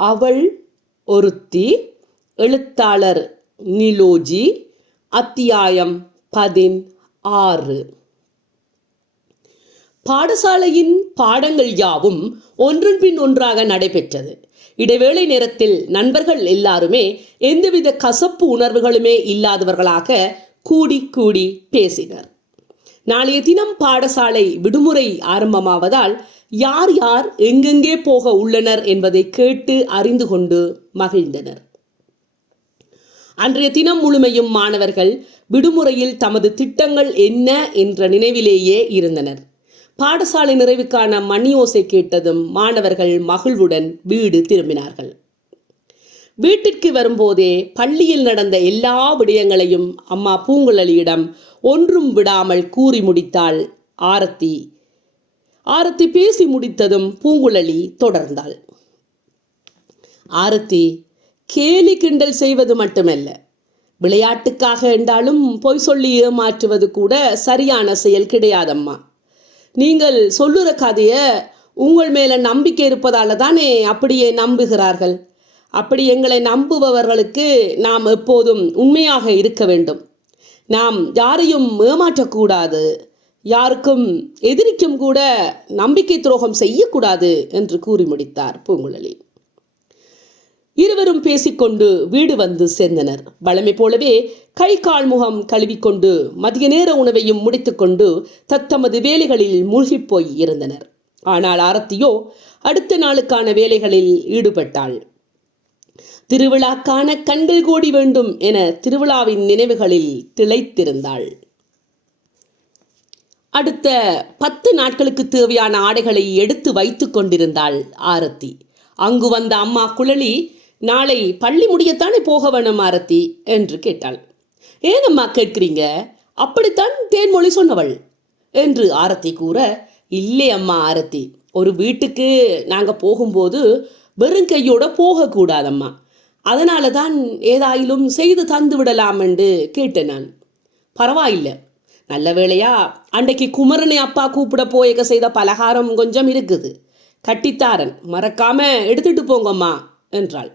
அவள் ஒருத்தி. எழுத்தாளர் நிலோஜி. அத்தியாயம் 16. பாடசாலையின் பாடங்கள் யாவும் ஒன்றன் பின் ஒன்றாக நடைபெற்றது. இடைவேளை நேரத்தில் நண்பர்கள் எல்லாருமே எந்தவித கசப்பு உணர்வுகளுமே இல்லாதவர்களாக கூடி கூடி பேசினர். நாளைய தினம் பாடசாலை விடுமுறை ஆரம்பமாவதால் யார் யார் எங்கெங்கே போக உள்ளனர் என்பதை கேட்டு அறிந்து கொண்டு மகிழ்ந்தனர். அன்றைய தினம் முழுமையும் மாணவர்கள் விடுமுறையில் தமது திட்டங்கள் என்ன என்ற நினைவிலேயே இருந்தனர். பாடசாலை நிறைவுக்கான மணி ஓசை கேட்டதும் மாணவர்கள் மகிழ்வுடன் வீடு திரும்பினார்கள். வீட்டிற்கு வரும்போதே பள்ளியில் நடந்த எல்லா விடயங்களையும் அம்மா பூங்குழலியிடம் ஒன்றும் விடாமல் கூறி முடித்தாள் ஆரத்தி. ஆரத்தி பேசி முடித்ததும் பூங்குழலி தொடர்ந்தாள். ஆரத்தி, கேலி கிண்டல் செய்வது மட்டுமல்ல, விளையாட்டுக்காக என்றாலும் பொய் சொல்லி ஏமாற்றுவது கூட சரியான செயல் கிடையாதம்மா. நீங்கள் சொல்லுற கதைய உங்கள் மேல நம்பிக்கை இருப்பதால தானே அப்படியே நம்புகிறார்கள். அப்படி எங்களை நம்புபவர்களுக்கு நாம் எப்போதும் உண்மையாக இருக்க வேண்டும். நாம் யாரையும் ஏமாற்றக்கூடாது, யாருக்கும் எதிரிக்கும் கூட நம்பிக்கை துரோகம் செய்யக்கூடாது என்று கூறி முடித்தார் பூங்குழலி. இருவரும் பேசிக்கொண்டு வீடு வந்து சேர்ந்தனர். வழமை போலவே கை கால் முகம் கழுவிக்கொண்டு மதிய நேர உணவையும் முடித்துக்கொண்டு தத்தமது வேலைகளில் மூழ்கிப்போய் இருந்தனர். ஆனால் ஆரத்தியோ அடுத்த நாளுக்கான வேலைகளில் ஈடுபட்டாள். திருவிழாக்கான கண்கள் கோடி வேண்டும் என திருவிழாவின் நினைவுகளில் திளைத்திருந்தாள். அடுத்த 10 நாட்களுக்கு தேவையான ஆடைகளை எடுத்து வைத்துக் கொண்டிருந்தாள் ஆரத்தி. அங்கு வந்த அம்மா குழலி, நாளை பள்ளி முடியத்தானே போக வேணும் ஆரத்தி என்று கேட்டாள். ஏனம்மா கேட்கிறீங்க? அப்படித்தான் தேன்மொழி சொன்னவள் என்று ஆரத்தி கூற, இல்லை அம்மா ஆரத்தி, ஒரு வீட்டுக்கு நாங்கள் போகும்போது வெறும் கையோட போகக்கூடாதம்மா, அதனால தான் ஏதாயிலும் செய்து தந்து விடலாம் என்று கேட்டேன் நான். பரவாயில்லை, நல்ல வேளையா அன்றைக்கு குமரனை அப்பா கூப்பிட போயக்க செய்த பலகாரம் கொஞ்சம் இருக்குது, கட்டித்தாரன், மறக்காம எடுத்துட்டு போங்கம்மா என்றாள்.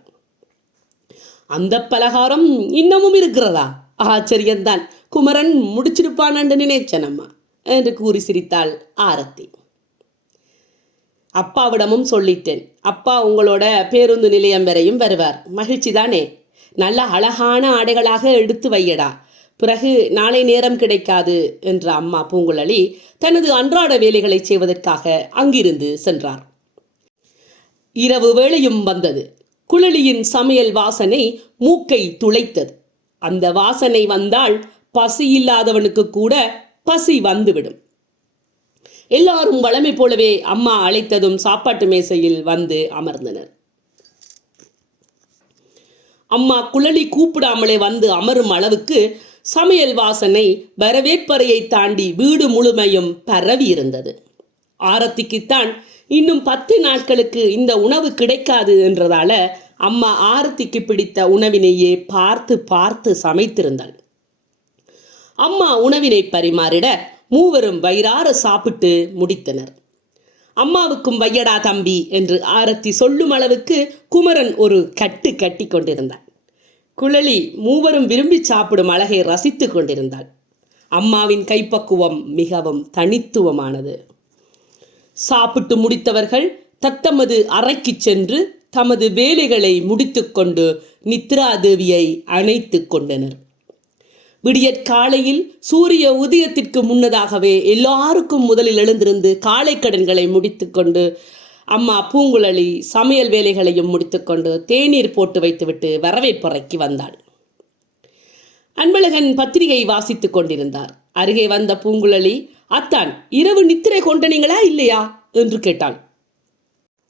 அந்த பலகாரம் இன்னமும் இருக்கிறதா? ஆச்சரியந்தான், குமரன் முடிச்சிருப்பான் என்று நினைச்சனம்மா என்று கூறி சிரித்தாள் ஆரத்தி. அப்பாவிடமும் சொல்லிட்டேன், அப்பா உங்களோட பேருந்து நிலையம் வரையும் வருவார், மகிழ்ச்சி தானே? நல்ல அழகான ஆடைகளாக எடுத்து வையடா, பிறகு நாளை நேரம் கிடைக்காது என்ற அம்மா பூங்குழலி தனது அன்றாட வேலைகளை செய்வதற்காக அங்கிருந்து சென்றார். இரவு வேளையும் வந்தது. குழலியின் சமையல் வாசனை மூக்கை துளைத்தது. அந்த வாசனை வந்தால் பசி இல்லாதவனுக்கு கூட பசி வந்துவிடும். எல்லாரும் வழமை போலவே அம்மா அழைத்ததும் சாப்பாட்டு மேசையில் வந்து அமர்ந்தனர். அம்மா குழலி கூப்பிடாமலே வந்து அமரும் அளவுக்கு சமையல் வாசனை வரவேற்பறையை தாண்டி வீடு முழுமையும் பரவி இருந்தது. ஆரத்திக்குத்தான் இன்னும் 10 நாட்களுக்கு இந்த உணவு கிடைக்காது என்றதால அம்மா ஆரத்திக்கு பிடித்த உணவினையே பார்த்து பார்த்து சமைத்திருந்தாள். அம்மா உணவினை பரிமாறிட மூவரும் வயிறார சாப்பிட்டு முடித்தனர். அம்மாவுக்கும் வையடா தம்பி என்று ஆரத்தி சொல்லும் அளவுக்கு குமரன் ஒரு கட்டு கட்டி கொண்டிருந்தான். குழலி மூவரும் விரும்பி சாப்பிடும் அழகை ரசித்து கொண்டிருந்தாள். அம்மாவின் கைப்பக்குவம் மிகவும் தனித்துவமானது. சாப்பிட்டு முடித்தவர்கள் தத்தமது அறைக்கு சென்று தமது வேலைகளை முடித்துக்கொண்டு நித்ரா தேவியை அணைத்து கொண்டனர். விடியற்காலையில் சூரிய உதயத்திற்கு முன்னதாகவே எல்லாருக்கும் முதலில் எழுந்திருந்து காலை கடன்களை முடித்துக்கொண்டு அம்மா பூங்குழலி சமையல் வேலைகளையும் முடித்துக்கொண்டு தேநீர் போட்டு வைத்துவிட்டு வரவேற்பறைக்கு வந்தாள். அன்பழகன் பத்திரிகை வாசித்துக் கொண்டிருந்தார். அருகே வந்த பூங்குழலி, அத்தான், இரவு நித்திரை கொண்டனீங்களா இல்லையா என்று கேட்டாள்.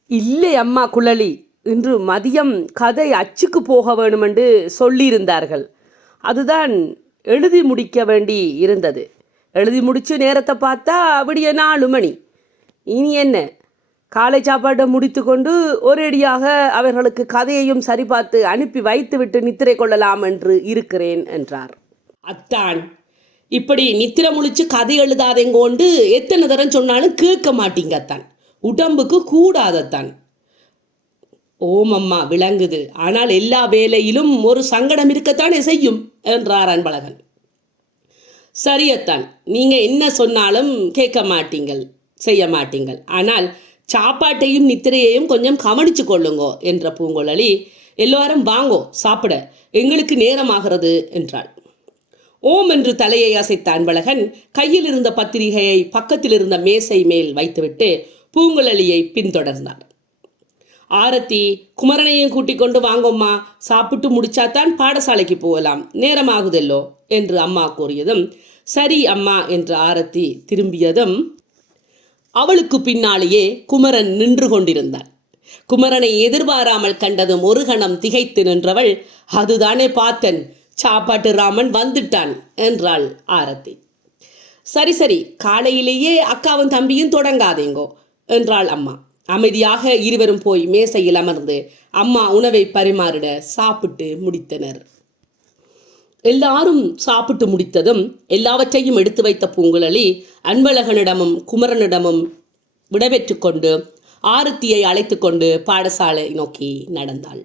இல்லை அம்மா குழலி, இன்று மதியம் கதை அச்சுக்கு போக வேணும் என்று சொல்லியிருந்தார்கள், அதுதான் எழுதி முடிக்க வேண்டி இருந்தது. எழுதி முடித்து நேரத்தை பார்த்தா விடிய 4 மணி. இனி என்ன, காலை சாப்பாட்டை முடித்து கொண்டு ஒரேடியாக அவர்களுக்கு கதையையும் சரிபார்த்து அனுப்பி வைத்துவிட்டு நித்திரை கொள்ளலாம் என்று இருக்கிறேன் என்றார். அத்தான், இப்படி நித்திரை முழிச்சு கதை எழுதாதேங்கோண்டு எத்தனை தரம் சொன்னாலும் கேட்க மாட்டீங்க அத்தான், உடம்புக்கு கூடாதத்தான். ஓம் அம்மா, விளங்குது. ஆனால் எல்லா வேலையிலும் ஒரு சங்கடம் இருக்கத்தானே செய்யும் என்றார் அன்பழகன். சரியத்தான், நீங்க என்ன சொன்னாலும் கேட்க மாட்டீங்கள், செய்ய மாட்டீங்கள். ஆனால் சாப்பாட்டையும் நித்திரையையும் கொஞ்சம் கவனிச்சு கொள்ளுங்கோ என்ற பூங்குழலி, எல்லாரும் வாங்கோ சாப்பிட, எங்களுக்கு நேரமாகிறது என்றாள். ஓம் என்று தலையை அசைத்த அன்பழகன் கையில் இருந்த பத்திரிகையை பக்கத்தில் இருந்த மேசை மேல் வைத்துவிட்டு பூங்குழலியை பின்தொடர்ந்தார். ஆரத்தி, குமரனையும் கூட்டிக் கொண்டு வாங்கம்மா, சாப்பிட்டு முடிச்சாத்தான் பாடசாலைக்கு போகலாம், நேரமாகுதல்லோ என்று அம்மா கூறியதும், சரி அம்மா என்று ஆரத்தி திரும்பியதும் அவளுக்கு பின்னாலேயே குமரன் நின்று கொண்டிருந்தான். குமரனை எதிர்பாராமல் கண்டதும் ஒரு கணம் திகைத்து நின்றவள், அதுதானே பார்த்தன், சாப்பாட்டு ராமன் வந்துட்டான் என்றாள் ஆரத்தி. சரி சரி, காலையிலேயே அக்காவும் தம்பியும் தொடங்காதேங்கோ என்றாள் அம்மா. அமைதியாக இருவரும் போய் மேசையில் அமர்ந்து அம்மா உணவை பரிமாறிட சாப்பிட்டு முடித்தனர். எல்லாரும் சாப்பிட்டு முடித்ததும் எல்லாவற்றையும் எடுத்து வைத்த பூங்குழலி அன்பழகனிடமும் குமரனிடமும் விடைபெற்று கொண்டு ஆரத்தியை அழைத்து கொண்டு பாடசாலை நோக்கி நடந்தாள்.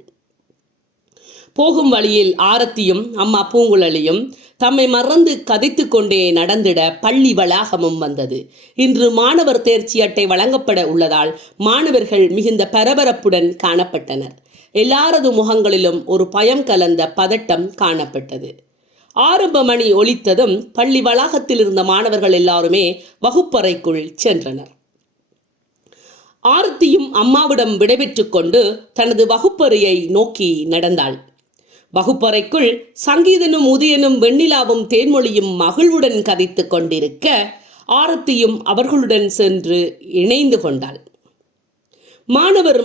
போகும் வழியில் ஆரத்தியும் அம்மா பூங்குழலியும் தம்மை மறந்து கதைத்து கொண்டே நடந்திட பள்ளி வளாகமும் வந்தது. இன்று மாணவர் தேர்ச்சி அட்டை வழங்கப்பட உள்ளதால் மாணவர்கள் மிகுந்த பரபரப்புடன் காணப்பட்டனர். எல்லாரது முகங்களிலும் ஒரு பயம் கலந்த பதட்டம் காணப்பட்டது. ஆரம்ப மணி ஒலித்ததும் பள்ளி வளாகத்தில் இருந்த மாணவர்கள் எல்லாருமே வகுப்பறைக்குள் சென்றனர். ஆரத்தியும் அம்மாவிடம் விடைபெற்று கொண்டு தனது வகுப்பறையை நோக்கி நடந்தாள். வகுப்பறைக்குள் சங்கீதனும் உதயனும் வெண்ணிலாவும் தேன்மொழியும் மகிழ்வுடன் கதைத்து கொண்டிருக்க ஆரத்தியும் அவர்களுடன் சென்று இணைந்து கொண்டாள். மாணவர்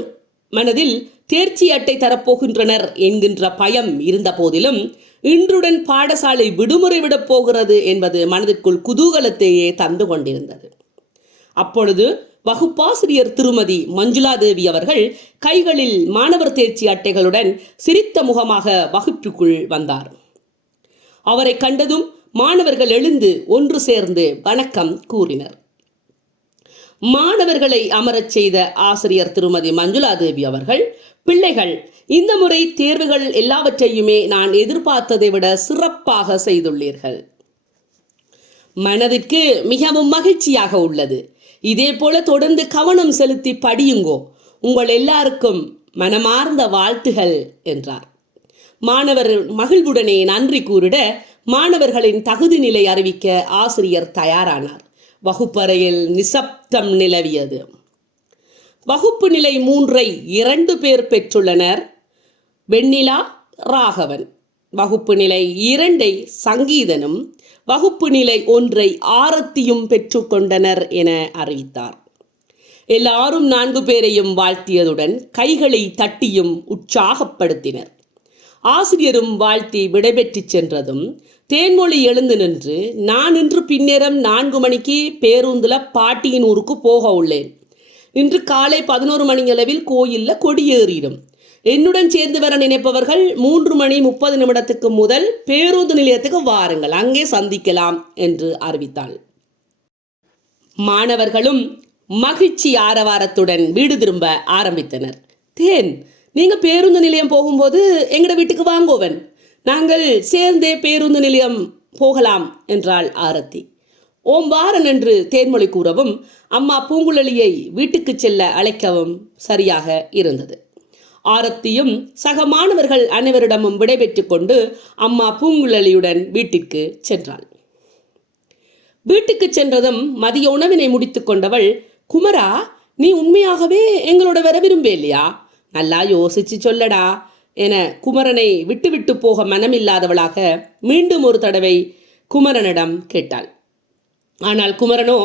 மனதில் தேர்ச்சி அட்டை தரப்போகின்றனர் என்கின்ற பயம் இருந்த போதிலும் இன்றுடன் பாடசாலை விடுமுறை விடப் போகிறது என்பது மனதிற்குள் குதூகலத்தையே தந்து கொண்டிருந்தது. அப்பொழுது வகுப்பாசிரியர் திருமதி மஞ்சுளாதேவி அவர்கள் கைகளில் மாணவர் தேர்ச்சி அட்டைகளுடன் சிரித்த முகமாக வகுப்புக்குள் வந்தார். அவரை கண்டதும் மாணவர்கள் எழுந்து ஒன்று சேர்ந்து வணக்கம் கூறினர். மாணவர்களை அமரச் செய்த ஆசிரியர் திருமதி மஞ்சுளாதேவி அவர்கள், பிள்ளைகள், இந்த முறை தேர்வுகள் எல்லாவற்றையுமே நான் எதிர்பார்த்ததை விட சிறப்பாக செய்துள்ளீர்கள். மனதிற்கு மிகவும் மகிழ்ச்சியாக உள்ளது. இதே போல தொடர்ந்து கவனம் செலுத்தி படியுங்கோ. உங்கள் எல்லாருக்கும் மனமார்ந்த வாழ்த்துகள் என்றார். மாணவர் மகிழ்வுடனே நன்றி கூறிட மாணவர்களின் தகுதி நிலை அறிவிக்க ஆசிரியர் தயாரானார். வகுப்பறையில் நிசப்தம் நிலவியது. வகுப்பு நிலை 3ஐ 2 பேர் பெற்றுள்ளனர். வெண்ணிலா, ராகவன். வகுப்பு நிலை 2ஐ சங்கீதனும் வகுப்பு நிலை 1ஐ ஆரத்தியும் பெற்றுக்கொண்டனர் என அறிவித்தார். எல்லாரும் 4 பேரையும் வாழ்த்தியதுடன் கைகளை தட்டியும் உற்சாகப்படுத்தினர். ஆசிரியரும் வாழ்த்தி விடைபெற்று சென்றதும் தேன்மொழி எழுந்து நின்று, நான் இன்று பின்னேரம் 4 மணிக்கு பேருந்துல பாட்டியின் ஊருக்கு போக உள்ளேன். இன்று காலை 11 மணியளவில் கோயிலில் கொடியேறிடும். என்னுடன் சேர்ந்து வர நினைப்பவர்கள் 3:30 முதல் பேருந்து நிலையத்துக்கு வாருங்கள், அங்கே சந்திக்கலாம் என்று அறிவித்தாள். மாணவர்களும் மகிழ்ச்சி ஆரவாரத்துடன் வீடு திரும்ப ஆரம்பித்தனர். தேன், நீங்க பேருந்து நிலையம் போகும்போது எங்கட வீட்டுக்கு வாங்கோவன், நாங்கள் சேர்ந்தே பேருந்து நிலையம் போகலாம் என்றாள் ஆரத்தி. ஓம் வாரன் என்று தேன்மொழி கூறவும் அம்மா பூங்குழலியை வீட்டுக்கு செல்ல அழைக்கவும் சரியாக இருந்தது. ஆரத்தியும் சக மாணவர்கள் அனைவரிடமும் விடைபெற்று கொண்டு அம்மா பூங்குழலியுடன் வீட்டிற்கு சென்றாள். வீட்டுக்கு சென்றதும் மதிய உணவினை முடித்து கொண்டவள், குமரா, நீ உண்மையாகவே எங்களோட வர விரும்பலையா? நல்லா யோசிச்சு சொல்லடா என குமரனை விட்டு போக மனமில்லாதவளாக மீண்டும் ஒரு தடவை குமரனிடம் கேட்டாள். ஆனால் குமரனோ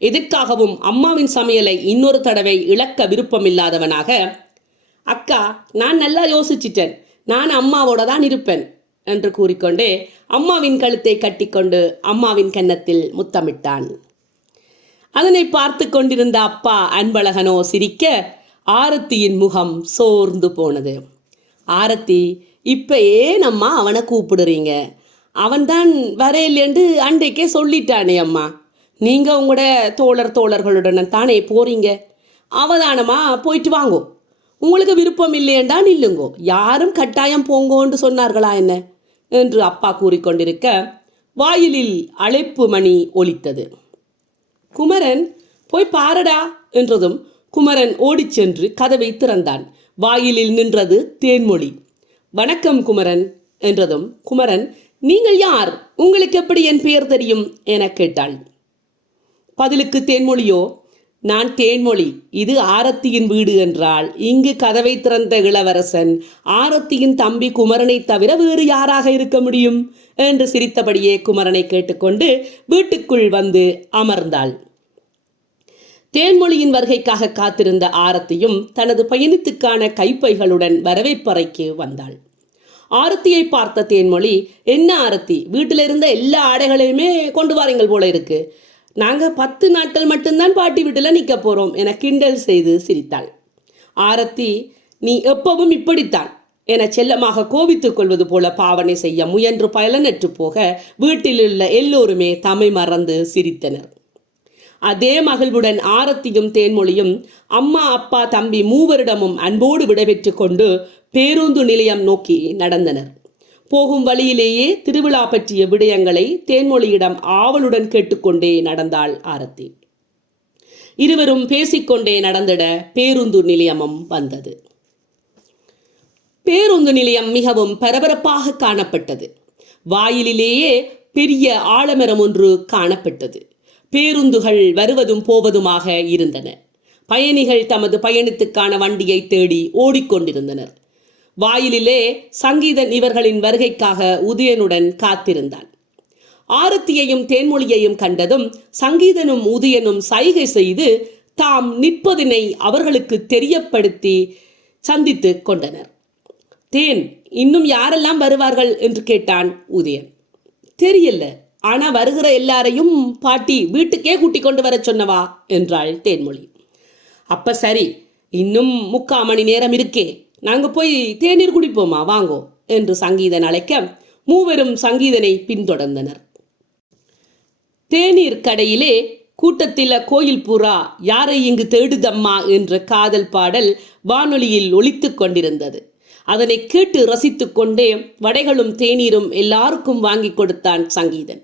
எதற்காகவும் அம்மாவின் சமையலை இன்னொரு தடவை இழக்க விருப்பமில்லாதவனாக, அக்கா, நான் நல்லா யோசிச்சிட்டேன், நான் அம்மாவோட தான் இருப்பேன் என்று கூறிக்கொண்டே அம்மாவின் கழுத்தை கட்டிக்கொண்டு அம்மாவின் கன்னத்தில் முத்தமிட்டான். அதனை பார்த்து கொண்டிருந்த அப்பா அன்பழகனோ சிரிக்க ஆரத்தியின் முகம் சோர்ந்து போனது. ஆரத்தி, இப்ப ஏன் அம்மா அவனை கூப்பிடுறீங்க? அவன்தான் வரையிலேண்டு அன்றைக்கே சொல்லிட்டானே அம்மா. நீங்க உங்களோட தோழர்களுடன் தானே போறீங்க, அவதானமா போயிட்டு வாங்கோ. உங்களுக்கு விருப்பம் இல்லையென்றா நில்லுங்கோ, யாரும் கட்டாயம் போங்கோன்னு சொன்னார்களா என்ன என்று அப்பா கூறிக்கொண்டிருக்க வாயிலில் அழைப்பு மணி ஒலித்தது. குமரன், போய் பாரடா என்றதும் குமரன் ஓடிச் சென்று கதவை திறந்தான். வாயிலில் நின்றது தேன்மொழி. வணக்கம் குமரன் என்றதும் குமரன், நீங்கள் யார், உங்களுக்கு எப்படி என் பெயர் தெரியும் என கேட்டாள். பதிலுக்கு தேன்மொழியோ, நான் தேன்மொழி, இது ஆரத்தியின் வீடு என்றாள். இங்கு கதவை திறந்த இளவரசன் ஆரத்தியின் தம்பி குமரனை தவிர வேறு யாராக இருக்க முடியும் என்று சிரித்தபடியே குமரனை கேட்டுக்கொண்டு வீட்டுக்குள் வந்து அமர்ந்தாள். தேன்மொழியின் வருகைக்காக காத்திருந்த ஆரத்தியும் தனது பயணத்துக்கான கைப்பைகளுடன் வரவேற்பறைக்கு வந்தாள். ஆரத்தியை பார்த்த தேன்மொழி, என்ன ஆரத்தி, வீட்டில் இருந்த எல்லா ஆடைகளையுமே கொண்டு வாரீங்கள் போல இருக்கு, நாங்கள் 10 நாட்கள் மட்டும்தான் பாட்டி வீட்டில் நிற்க போகிறோம் என கிண்டல் செய்து சிரித்தாள். ஆரத்தி, நீ எப்பவும் இப்படித்தான் என செல்லமாக கோபித்துக் கொள்வது போல பாவனை செய்ய முயன்று பலனற்று போக வீட்டில் உள்ள எல்லோருமே தம்மை மறந்து சிரித்தனர். அதே மகிழ்வுடன் ஆரத்தியும் தேன்மொழியும் அம்மா அப்பா தம்பி மூவரிடமும் அன்போடு விடைபெற்று கொண்டு பேருந்து நிலையம் நோக்கி நடந்தனர். போகும் வழியிலேயே திருவிழா பற்றிய விடயங்களை தேன்மொழியிடம் ஆவலுடன் கேட்டுக்கொண்டே நடந்தாள் ஆரத்தி. இருவரும் பேசிக்கொண்டே நடந்திட பேருந்து நிலையமும் வந்தது. பேருந்து நிலையம் மிகவும் பரபரப்பாக காணப்பட்டது. வாயிலிலேயே பெரிய ஆலமரம் ஒன்று காணப்பட்டது. பேருந்துகள் வருவதும் போவதுமாக இருந்தன. பயணிகள் தமது பயணத்துக்கான வண்டியை தேடி ஓடிக்கொண்டிருந்தனர். வாயிலிலே சங்கீதன் இவர்களின் வருகைக்காக உதயனுடன் காத்திருந்தான். ஆரத்தியையும் தேன்மொழியையும் கண்டதும் சங்கீதனும் உதயனும் சைகை செய்து தாம் நிற்பதினை அவர்களுக்கு தெரியப்படுத்தி சந்தித்து கொண்டனர். தேன், இன்னும் யாரெல்லாம் வருவார்கள் என்று கேட்டான் உதயன். தெரியல, ஆனா வருகிற எல்லாரையும் பாட்டி வீட்டுக்கே கூட்டிக் கொண்டு வர சொன்னவா என்றாள் தேன்மொழி. அப்ப சரி, இன்னும் 3/4 மணி நேரம் இருக்கே, நாங்க போய் தேநீர் குடிப்போமா, வாங்கோ என்று சங்கீதன் அழைக்க மூவரும் சங்கீதனை பின்தொடர்ந்தனர். தேநீர் கடையிலே கூட்டத்தில கோயில் புறா யாரை இங்கு தேடுதம்மா என்ற காதல் பாடல் வானொலியில் ஒலித்து கொண்டிருந்தது. அதனை கேட்டு ரசித்து கொண்டே வடைகளும் தேநீரும் எல்லாருக்கும் வாங்கி கொடுத்தான் சங்கீதன்.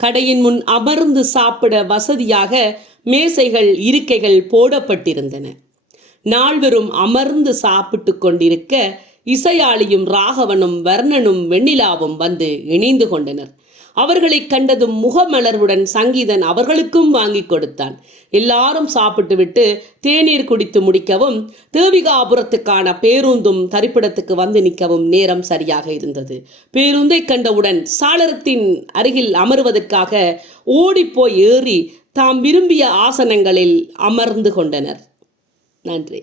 கடையின் முன் அமர்ந்து சாப்பிட வசதியாக மேசைகள் இருக்கைகள் போடப்பட்டிருந்தன. நால்வரும் அமர்ந்து சாப்பிட்டு கொண்டிருக்க இசையாளியும் ராகவனும் வர்ணனும் வெண்ணிலாவும் வந்து இணைந்து கொண்டனர். அவர்களை கண்டதும் முகமலர்வுடன் சங்கீதன் அவர்களுக்கும் வாங்கி கொடுத்தான். எல்லாரும் சாப்பிட்டு விட்டு தேநீர் குடித்து முடிக்கவும் தேவிகாபுரத்துக்கான பேருந்தும் தரிப்பிடத்துக்கு வந்து நிற்கவும் நேரம் சரியாக இருந்தது. பேருந்தை கண்டவுடன் சாளரத்தின் அருகில் அமர்வதற்காக ஓடிப்போய் ஏறி தாம் விரும்பிய ஆசனங்களில் அமர்ந்து கொண்டனர். நன்றி.